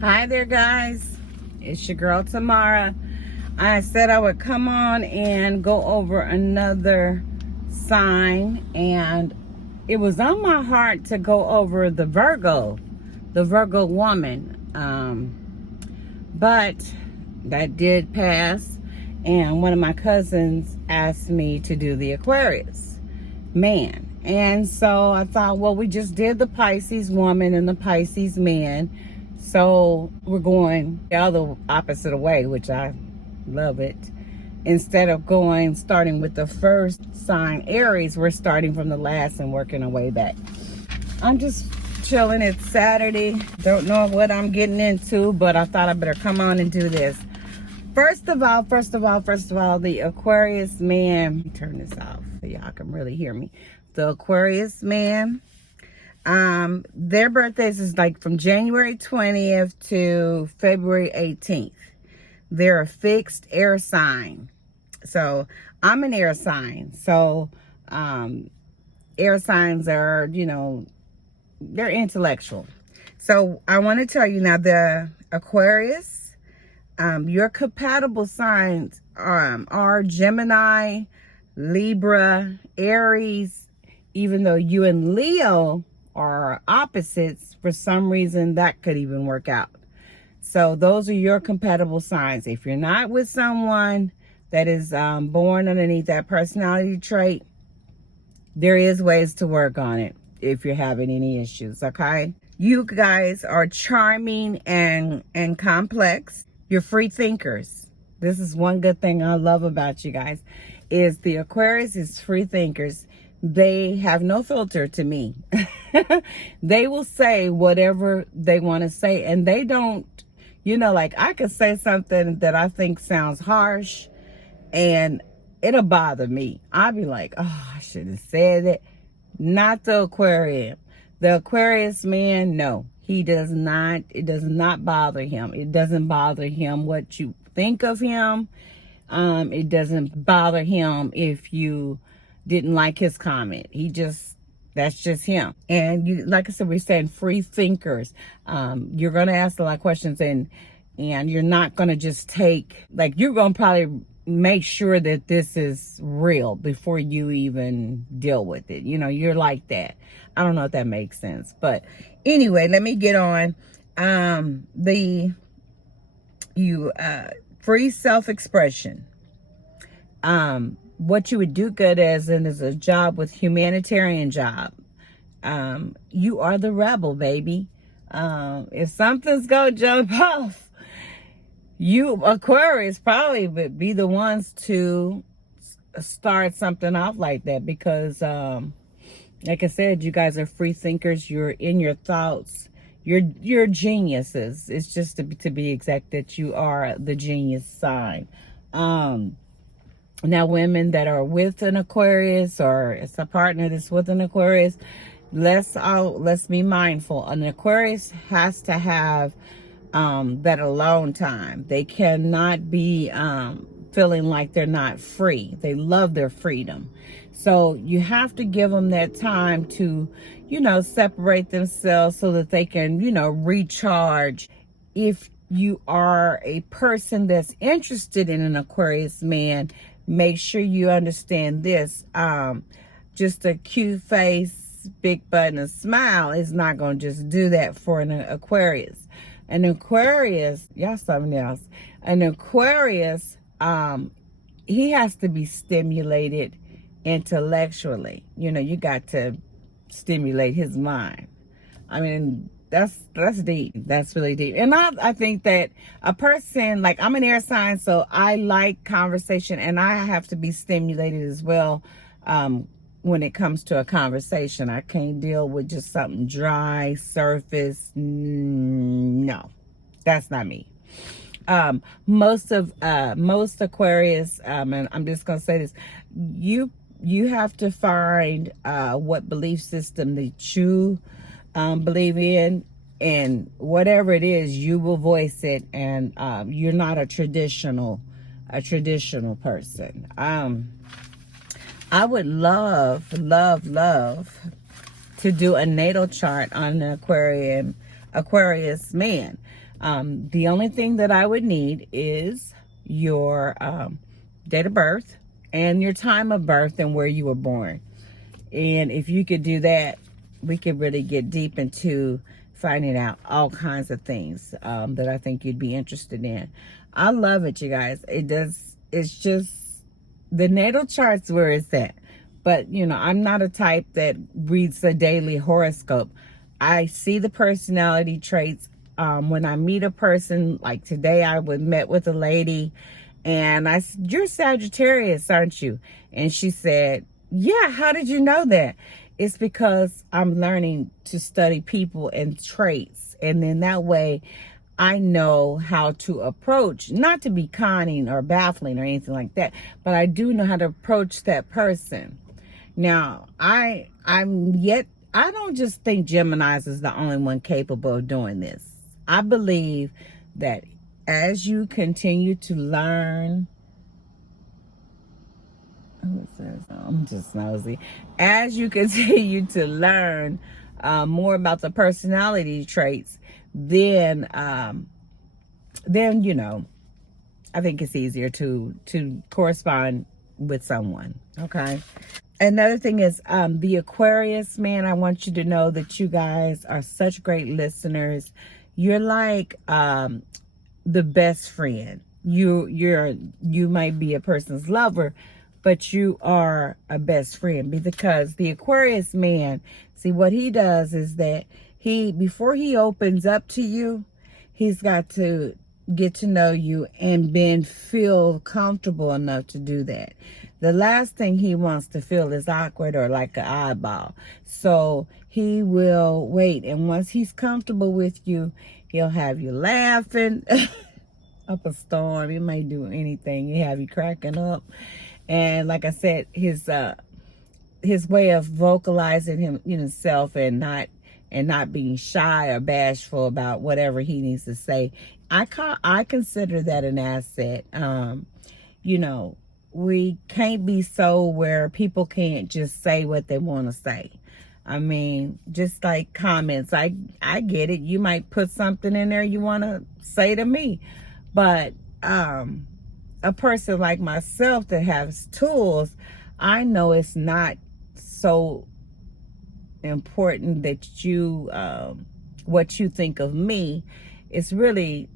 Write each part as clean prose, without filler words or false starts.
Hi there, guys. It's your girl Tamara. I said I would come on and go over another sign, and it was on my heart to go over the Virgo woman. But that did pass, and one of my cousins asked me to do the Aquarius man. And so I thought, well, we just did the Pisces woman and the Pisces man. So we're going the other opposite way, which I love it. Instead of starting with the first sign, Aries, we're starting from the last and working our way back. I'm just chilling. It's Saturday. Don't know what I'm getting into, but I thought I better come on and do this. First of all, the Aquarius man. Let me turn this off so y'all can really hear me. The Aquarius man. Their birthdays is like from January 20th to February 18th. They're a fixed air sign. So I'm an air sign. So air signs are, they're intellectual. So I want to tell you now, the Aquarius, your compatible signs are Gemini, Libra, Aries. Even though you and Leo are opposites, for some reason that could even work out. So those are your compatible signs. If you're not with someone that is born underneath that personality trait, there is ways to work on it if you're having any issues, okay? You guys are charming and complex. You're free thinkers. This is one good thing I love about you guys, is the Aquarius is free thinkers. They have no filter to me. They will say whatever they want to say, and they don't, like I could say something that I think sounds harsh and it'll bother me. I'll be like, oh, I should have said it. Not the Aquarius. The Aquarius man, no, he does not. It does not bother him. It doesn't bother him what you think of him. It doesn't bother him if you didn't like his comment. That's just him. And you, like I said, we're saying free thinkers. You're going to ask a lot of questions, and you're not going to just take, like, you're going to probably make sure that this is real before you even deal with it. You're like that. I don't know if that makes sense, but anyway, let me get on. Free self-expression. What you would do good as is a job with humanitarian job. You are the rebel, baby. If something's gonna jump off, you, Aquarius, probably would be the ones to start something off like that, because like I said, you guys are free thinkers. You're in your thoughts. You're geniuses. It's just to be exact that you are the genius sign. Now, women that are with an Aquarius, or it's a partner that's with an Aquarius, let's be mindful. An Aquarius has to have that alone time. They cannot be feeling like they're not free. They love their freedom. So you have to give them that time to, separate themselves so that they can, recharge. If you are a person that's interested in an Aquarius man, make sure you understand this. Just a cute face, big butt, and a smile is not going to just do that for an Aquarius. An Aquarius, y'all something else. An Aquarius, he has to be stimulated intellectually. You got to stimulate his mind. I mean, that's deep. That's really deep. And I think that a person, like, I'm an air sign, so I like conversation, and I have to be stimulated as well when it comes to a conversation. I can't deal with just something dry, surface. No, that's not me. Most Aquarius, and I'm just going to say this, you have to find what belief system that you believe in, and whatever it is, you will voice it. And you're not a traditional person. I would love to do a natal chart on an Aquarius man. The only thing that I would need is your date of birth and your time of birth and where you were born. And if you could do that, we could really get deep into finding out all kinds of things that I think you'd be interested in. I love it, you guys. It's just the natal chart's where it's at. But, I'm not a type that reads the daily horoscope. I see the personality traits. When I meet a person, like today met with a lady, and you're Sagittarius, aren't you? And she said, yeah, how did you know that? It's because I'm learning to study people and traits. And then that way I know how to approach, not to be conning or baffling or anything like that, but I do know how to approach that person. Now, I don't just think Geminis is the only one capable of doing this. I believe that as you continue to learn, I'm just nosy. As you continue to learn more about the personality traits, then I think it's easier to correspond with someone. Okay. Another thing is the Aquarius, man, I want you to know that you guys are such great listeners. You're like the best friend. You might be a person's lover, but you are a best friend, because the Aquarius man, see, what he does is that before he opens up to you, he's got to get to know you and then feel comfortable enough to do that. The last thing he wants to feel is awkward or like an oddball. So he will wait. And once he's comfortable with you, he'll have you laughing up a storm. He may do anything. He'll have you cracking up. And like I said, his way of vocalizing himself and not being shy or bashful about whatever he needs to say, I consider that an asset. We can't be so where people can't just say what they want to say. I mean, just like comments, I get it. You might put something in there you want to say to me, but a person like myself that has tools, I know it's not so important that you what you think of me. It's really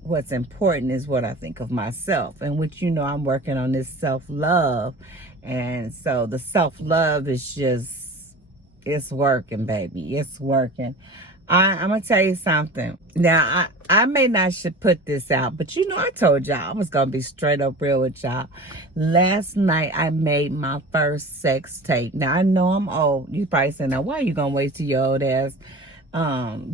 what's important is what I think of myself, and which I'm working on this self-love. And so the self-love is just, it's working, baby. It's working. I'm gonna tell you something. Now, I may not should put this out, but I told y'all I was gonna be straight up real with y'all. Last night I made my first sex tape. Now I know I'm old. You probably saying, now why are you gonna wait till your old ass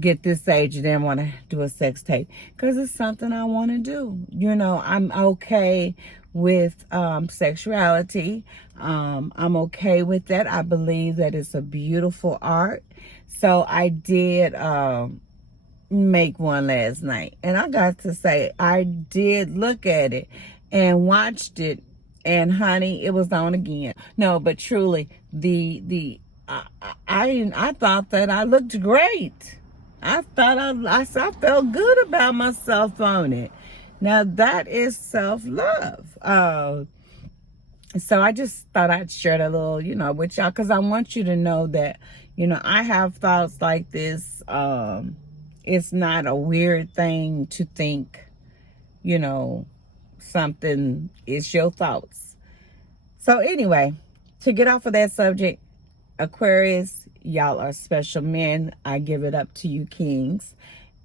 get this age and then want to do a sex tape? Because it's something I want to do. I'm okay with sexuality. I'm okay with that. I believe that it's a beautiful art. So I did make one last night, and I got to say, I did look at it and watched it, and honey, it was on again. No, but truly, I thought that I looked great. I felt good about myself on it. Now that is self-love. So I just thought I'd share that little, with y'all, because I want you to know that, I have thoughts like this. It's not a weird thing to think, something is your thoughts. So anyway, to get off of that subject, Aquarius, y'all are special men. I give it up to you, kings.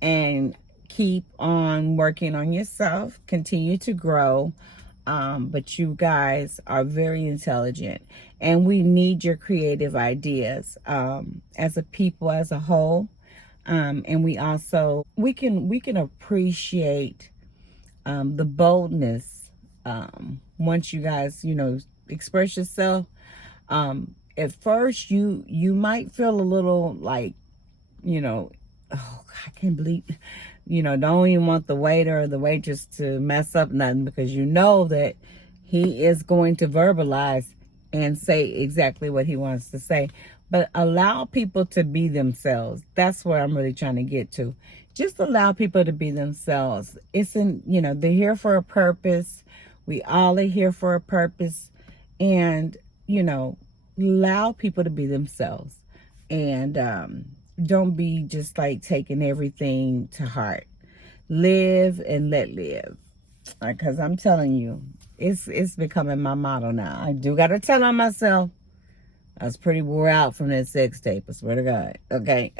And keep on working on yourself. Continue to grow. But you guys are very intelligent, and we need your creative ideas as a people, as a whole. And we can appreciate the boldness once you guys express yourself. At first you might feel a little like, oh, I can't believe, don't even want the waiter or the waitress to mess up nothing, because that he is going to verbalize and say exactly what he wants to say. But allow people to be themselves. That's where I'm really trying to get to. just allow people to be themselves. They're here for a purpose. We all are here for a purpose. And, allow people to be themselves. And don't be just like taking everything to heart. Live and let live. Because I'm telling you, it's becoming my motto now. I do got to tell on myself. I was pretty wore out from that sex tape, I swear to God. Okay.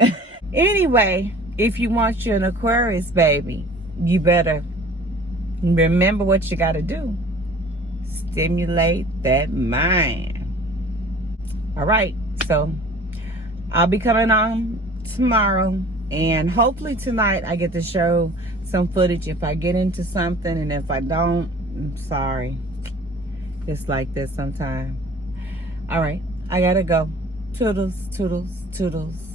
Anyway, if you want you an Aquarius baby, you better remember what you got to do. Stimulate that mind. All right. So I'll be coming on tomorrow. And hopefully tonight I get to show some footage if I get into something. And if I don't, I'm sorry. It's like this sometimes. All right. I gotta go. Toodles, toodles, toodles.